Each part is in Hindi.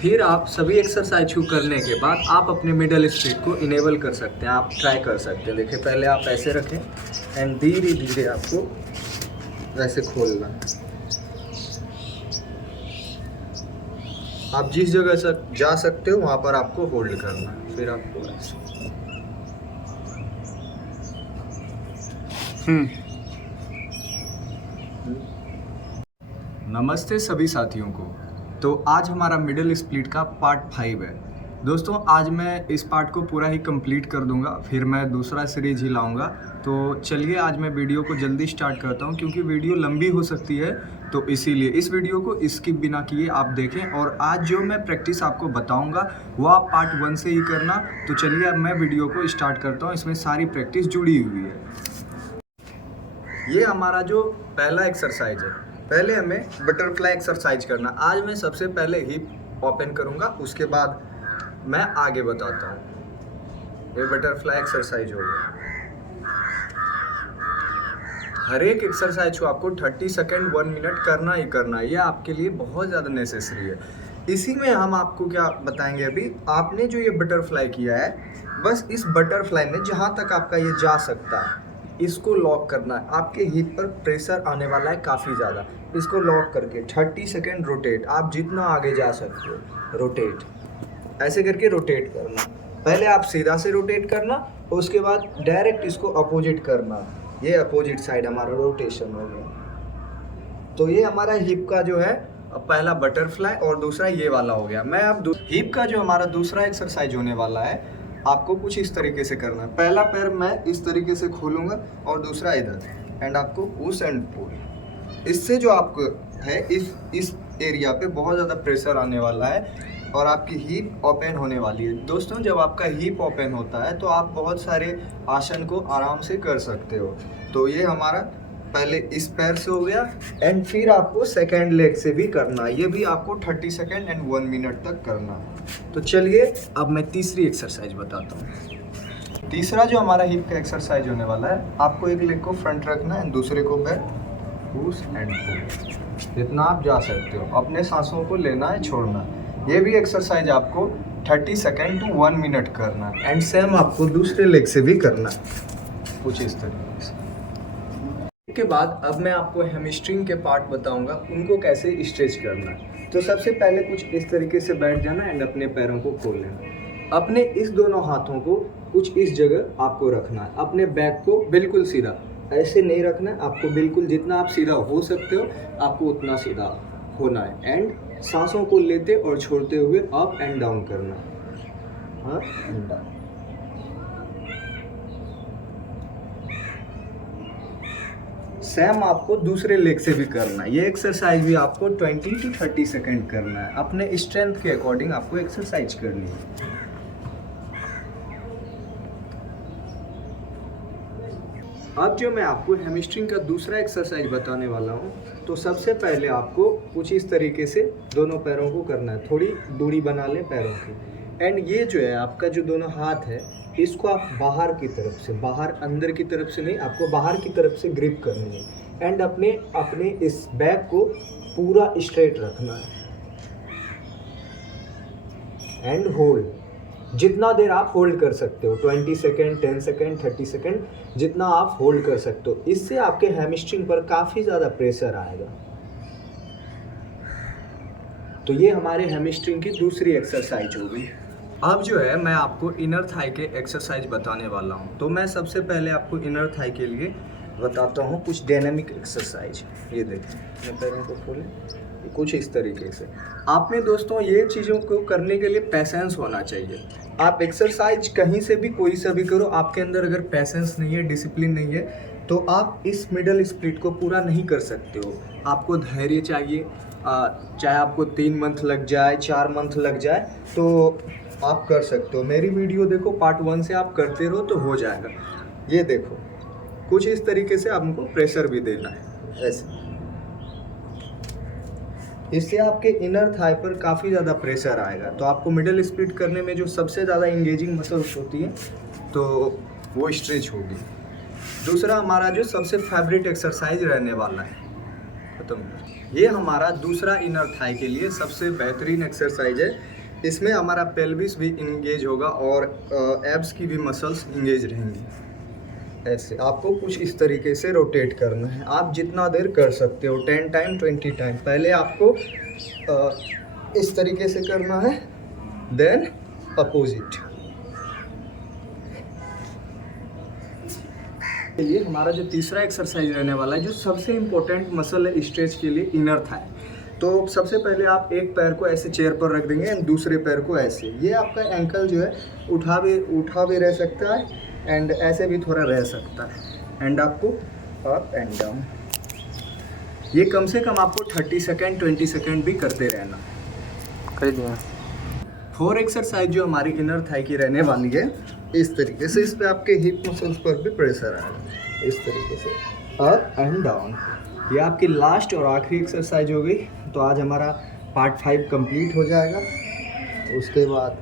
फिर आप सभी एक्सरसाइज को करने के बाद आप अपने मिडल स्प्लिट को इनेबल कर सकते हैं, आप ट्राई कर सकते हैं। देखिए पहले आप ऐसे रखें एंड धीरे धीरे आपको वैसे खोलना है। आप जिस जगह से जा सकते हो वहाँ पर आपको होल्ड करना है, फिर आपको ऐसे। नमस्ते सभी साथियों को। तो आज हमारा मिडिल स्प्लिट का पार्ट 5 है। दोस्तों आज मैं इस पार्ट को पूरा ही कंप्लीट कर दूंगा, फिर मैं दूसरा सीरीज ही लाऊंगा। तो चलिए आज मैं वीडियो को जल्दी स्टार्ट करता हूं, क्योंकि वीडियो लंबी हो सकती है, तो इसीलिए इस वीडियो को स्किप बिना किए आप देखें। और आज जो मैं प्रैक्टिस आपको बताऊंगा वो आप पार्ट 1 से ही करना। तो चलिए अब मैं वीडियो को स्टार्ट करता हूँ, इसमें सारी प्रैक्टिस जुड़ी हुई है। ये हमारा जो पहला एक्सरसाइज है, पहले हमें बटरफ्लाई एक्सरसाइज करना। आज मैं सबसे पहले हिप ओपन करूंगा, उसके बाद मैं आगे बताता हूँ। ये बटरफ्लाई एक्सरसाइज हो गया। हर एक एक्सरसाइज को आपको 30 सेकेंड 1 मिनट करना ही करना है, ये आपके लिए बहुत ज़्यादा नेसेसरी है। इसी में हम आपको क्या बताएंगे, अभी आपने जो ये बटरफ्लाई किया है, बस इस बटरफ्लाई में जहाँ तक आपका ये जा सकता है इसको लॉक करना है। आपके हिप पर प्रेशर आने वाला है काफ़ी ज़्यादा, इसको लॉक करके 30 सेकेंड रोटेट, आप जितना आगे जा सकते हो रोटेट, ऐसे करके रोटेट करना। पहले आप सीधा से रोटेट करना, उसके बाद डायरेक्ट इसको अपोजिट करना। ये अपोजिट साइड हमारा रोटेशन हो गया। तो ये हमारा हिप का जो है पहला बटरफ्लाई, और दूसरा ये वाला हो गया। मैं अब हिप का जो हमारा दूसरा एक्सरसाइज होने वाला है, आपको कुछ इस तरीके से करना है। पहला पैर मैं इस तरीके से खोलूंगा और दूसरा इधर, एंड आपको पुश एंड पुल। इससे जो आपको है इस एरिया पे बहुत ज़्यादा प्रेशर आने वाला है और आपकी हिप ओपन होने वाली है। दोस्तों जब आपका हिप ओपन होता है तो आप बहुत सारे आसन को आराम से कर सकते हो। तो ये हमारा पहले इस पैर से हो गया, एंड फिर आपको सेकेंड लेग से भी करना है। ये भी आपको 30 सेकेंड एंड 1 मिनट तक करना है। तो चलिए अब मैं तीसरी एक्सरसाइज बताता हूँ। तीसरा जो हमारा हिप का एक्सरसाइज होने वाला है, आपको एक लेग को फ्रंट रखना है, दूसरे को बैक, पुश एंड पुल। जितना आप जा सकते हो, अपने सांसों को लेना है, छोड़ना है। ये भी एक्सरसाइज आपको 30 सेकेंड टू 1 मिनट करना है, एंड सेम आपको दूसरे लेग से भी करना है, कुछ इस तरीके से। के बाद अब मैं आपको हैमस्ट्रिंग के पार्ट बताऊंगा, उनको कैसे स्ट्रेच करना है। तो सबसे पहले कुछ इस तरीके से बैठ जाना एंड अपने पैरों को खोल लेना। अपने इस दोनों हाथों को कुछ इस जगह आपको रखना है। अपने बैक को बिल्कुल सीधा ऐसे नहीं रखना है, आपको बिल्कुल जितना आप सीधा हो सकते हो आपको उतना सीधा होना है। एंड सांसों को लेते और छोड़ते हुए अप एंड डाउन करना है, अप एंड डाउन। सेम आपको दूसरे लेग से भी करना है। ये एक्सरसाइज भी आपको 20 टू 30 सेकेंड करना है। अपने स्ट्रेंथ के अकॉर्डिंग आपको एक्सरसाइज करनी है। अब जो मैं आपको हैमस्ट्रिंग का दूसरा एक्सरसाइज बताने वाला हूँ, तो सबसे पहले आपको कुछ इस तरीके से दोनों पैरों को करना है। थोड़ी दूरी बना लें पैरों की, एंड ये जो है आपका जो दोनों हाथ है, इसको आप बाहर की तरफ से, बाहर अंदर की तरफ से नहीं, आपको बाहर की तरफ से ग्रिप करनी है। एंड अपने इस बैक को पूरा स्ट्रेट रखना है एंड होल्ड। जितना देर आप होल्ड कर सकते हो, 20 सेकेंड, 10 सेकेंड, 30 सेकेंड, जितना आप होल्ड कर सकते हो। इससे आपके हैमस्ट्रिंग पर काफ़ी ज़्यादा प्रेशर आएगा। तो ये हमारे हैमस्ट्रिंग की दूसरी एक्सरसाइज हो गई। अब जो है मैं आपको इनर थाई के एक्सरसाइज बताने वाला हूँ। तो मैं सबसे पहले आपको इनर थाई के लिए बताता हूँ कुछ डायनामिक एक्सरसाइज। ये देखें, मैं पैरों को खोलें कुछ इस तरीके से। आप में दोस्तों ये चीज़ों को करने के लिए पैसेंस होना चाहिए। आप एक्सरसाइज कहीं से भी कोई सा भी करो, आपके अंदर अगर पैसेंस नहीं है, डिसिप्लिन नहीं है, तो आप इस मिडल स्प्लिट को पूरा नहीं कर सकते हो। आपको धैर्य चाहिए। चाहे आपको 3 मंथ लग जाए, 4 मंथ लग जाए, तो आप कर सकते हो। मेरी वीडियो देखो, पार्ट 1 से आप करते रहो तो हो जाएगा। ये देखो कुछ इस तरीके से आपको प्रेशर भी देना है, ऐसे। इससे आपके इनर थाई पर काफ़ी ज़्यादा प्रेशर आएगा। तो आपको मिडल स्प्लिट करने में जो सबसे ज़्यादा इंगेजिंग मसल्स होती है, तो वो स्ट्रेच होगी। दूसरा हमारा जो सबसे फेवरेट एक्सरसाइज रहने वाला है, खत्म। ये हमारा दूसरा इनर थाई के लिए सबसे बेहतरीन एक्सरसाइज है। इसमें हमारा पेल्विस भी इंगेज होगा और एब्स की भी मसल्स इंगेज रहेंगी। ऐसे आपको कुछ इस तरीके से रोटेट करना है। आप जितना देर कर सकते हो, 10 टाइम 20 टाइम। पहले आपको इस तरीके से करना है, देन अपोजिट। ये हमारा जो तीसरा एक्सरसाइज रहने वाला है, जो सबसे इम्पोर्टेंट मसल है स्ट्रेच के लिए, इनर थाई। तो सबसे पहले आप एक पैर को ऐसे चेयर पर रख देंगे एंड दूसरे पैर को ऐसे। ये आपका एंकल जो है उठा भी रह सकता है एंड ऐसे भी थोड़ा रह सकता है। एंड आपको अप एंड डाउन, ये कम से कम आपको 30 सेकेंड 20 सेकेंड भी करते रहना। कर दिया। 4 एक्सरसाइज जो हमारी इनर थाई की रहने वाली है, इस तरीके से। इस पे आपके हिप मसल्स पर भी प्रेशर आएगा, इस तरीके से अप एंड डाउन। ये आपकी लास्ट और आखिरी एक्सरसाइज हो गई। तो आज हमारा पार्ट 5 कंप्लीट हो जाएगा। उसके बाद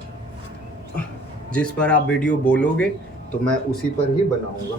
जिस पर आप वीडियो बोलोगे तो मैं उसी पर ही बनाऊंगा।